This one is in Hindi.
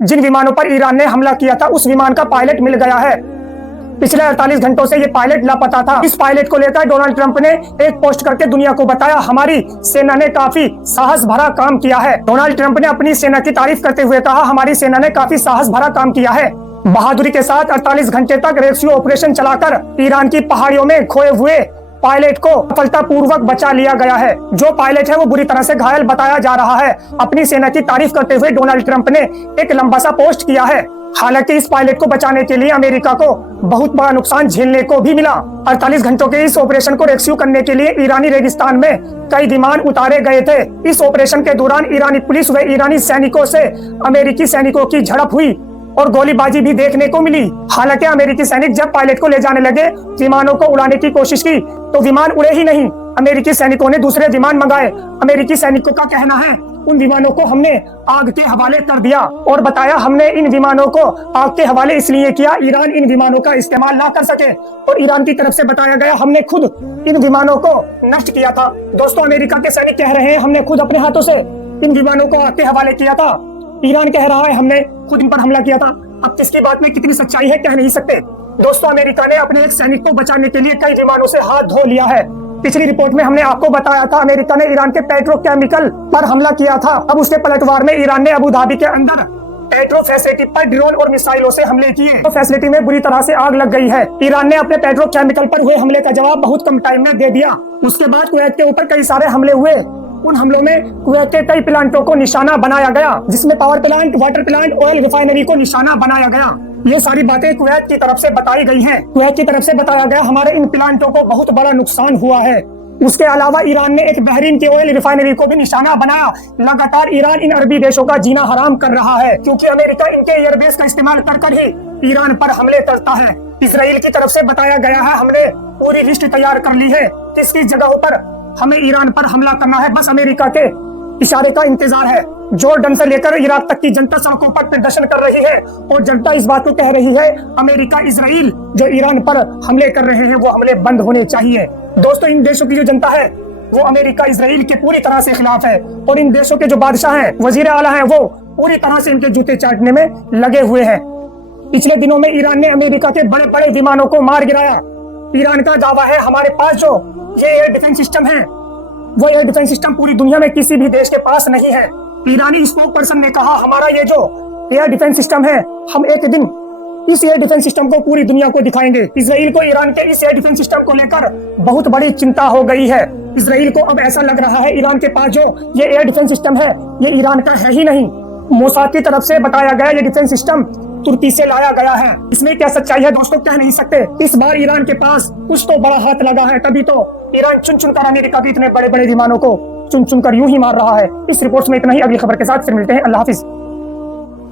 जिन विमानों पर ईरान ने हमला किया था उस विमान का पायलट मिल गया है। पिछले 48 घंटों से ये पायलट लापता था। इस पायलट को लेकर डोनाल्ड ट्रंप ने एक पोस्ट करके दुनिया को बताया, हमारी सेना ने काफी साहस भरा काम किया है। डोनाल्ड ट्रंप ने अपनी सेना की तारीफ करते हुए कहा, हमारी सेना ने काफी साहस भरा काम किया है। बहादुरी के साथ 48 घंटे तक रेस्क्यू ऑपरेशन चलाकर ईरान की पहाड़ियों में खोए हुए पायलट को सफलतापूर्वक बचा लिया गया है। जो पायलट है वो बुरी तरह से घायल बताया जा रहा है। अपनी सेना की तारीफ करते हुए डोनाल्ड ट्रंप ने एक लंबा सा पोस्ट किया है। हालांकि इस पायलट को बचाने के लिए अमेरिका को बहुत बड़ा नुकसान झेलने को भी मिला। 48 घंटों के इस ऑपरेशन को रेस्क्यू करने के लिए ईरानी रेगिस्तान में कई विमान उतारे गए थे। इस ऑपरेशन के दौरान ईरानी पुलिस व ईरानी सैनिकों से अमेरिकी सैनिकों की झड़प हुई और गोलीबाजी भी देखने को मिली। हालांकि अमेरिकी सैनिक जब पायलट को ले जाने लगे, विमानों को उड़ाने की कोशिश की तो विमान उड़े ही नहीं। अमेरिकी सैनिकों ने दूसरे विमान मंगाए। अमेरिकी सैनिकों का कहना है, उन विमानों को हमने आग के हवाले कर दिया और बताया, हमने इन विमानों को आग के हवाले इसलिए किया ईरान इन विमानों का इस्तेमाल ना कर सके। और ईरान की तरफ से बताया गया, हमने खुद इन विमानों को नष्ट किया था। दोस्तों, अमेरिका के सैनिक कह रहे हैं, हमने खुद अपने हाथों से इन विमानों को आग के हवाले किया था। ईरान कह रहा है, हमने खुद इन पर हमला किया था। अब किसकी बात में कितनी सच्चाई है कह नहीं सकते। दोस्तों, अमेरिका ने अपने एक सैनिक को बचाने के लिए कई विमानों से हाथ धो लिया है। पिछली रिपोर्ट में हमने आपको बताया था, अमेरिका ने ईरान के पेट्रोकेमिकल पर हमला किया था। अब उसके पलटवार में ईरान ने अबू धाबी के अंदर पेट्रो फैसिलिटी पर ड्रोन और मिसाइलों से हमले किए। तो फैसिलिटी में बुरी तरह से आग लग गई है। ईरान ने अपने पेट्रोकेमिकल पर हुए हमले का जवाब बहुत कम टाइम में दे दिया। उसके बाद कुवैत के ऊपर कई सारे हमले हुए। उन हमलों में कुवैत के कई प्लांटों को निशाना बनाया गया, जिसमें power plant, water plant, oil refinery को निशाना बनाया गया। ये सारी बातें कुवैत की तरफ से बताई गई हैं। कुवैत की तरफ से बताया गया, हमारे इन प्लांटों को बहुत बड़ा नुकसान हुआ है। उसके अलावा ईरान ने एक बहरीन की ऑयल रिफाइनरी को भी निशाना बनाया। लगातार ईरान इन अरबी देशों का जीना हराम कर रहा है, क्योंकि अमेरिका इनके एयरबेस का इस्तेमाल कर ही ईरान पर हमले करता है। इसराइल की तरफ से बताया गया है, हमने पूरी लिस्ट तैयार कर ली है किस किस जगहों पर हमें ईरान पर हमला करना है। बस अमेरिका के इशारे का इंतजार है। जॉर्डन से लेकर इराक तक की जनता सड़कों पर प्रदर्शन कर रही है और जनता इस बात को कह रही है, अमेरिका, इजराइल जो ईरान पर हमले कर रहे हैं वो हमले बंद होने चाहिए। दोस्तों, इन देशों की जो जनता है वो अमेरिका, इजराइल के पूरी तरह से खिलाफ है और इन देशों के जो बादशाह हैं, वजीर आला हैं, वो पूरी तरह से इनके जूते चाटने में लगे हुए हैं। पिछले दिनों में ईरान ने अमेरिका के बड़े बड़े विमानों को मार गिराया। ईरान का दावा है, हमारे पास जो ये एयर डिफेंस सिस्टम है वो एयर डिफेंस सिस्टम पूरी दुनिया में किसी भी देश के पास नहीं है। ईरानी स्पोक पर्सन ने कहा, हमारा ये जो एयर डिफेंस सिस्टम है, हम एक दिन इस एयर डिफेंस सिस्टम को पूरी दुनिया को दिखाएंगे। इजराइल को ईरान के इस एयर डिफेंस सिस्टम को लेकर बहुत बड़ी चिंता हो गई है। इजराइल को अब ऐसा लग रहा है, ईरान के पास जो ये एयर डिफेंस सिस्टम है ये ईरान का है ही नहीं। मोसाद की तरफ से बताया गया ये डिफेंस सिस्टम तुर्की से लाया गया है। इसमें क्या सच्चाई है दोस्तों कह नहीं सकते। इस बार ईरान के पास कुछ तो बड़ा हाथ लगा है, तभी तो ईरान चुन चुन कर अमेरिका के इतने बड़े बड़े विमानों को चुन चुन कर यूं ही मार रहा है। इस रिपोर्ट में इतना ही। अगली खबर के साथ फिर मिलते हैं। अल्लाह हाफिज।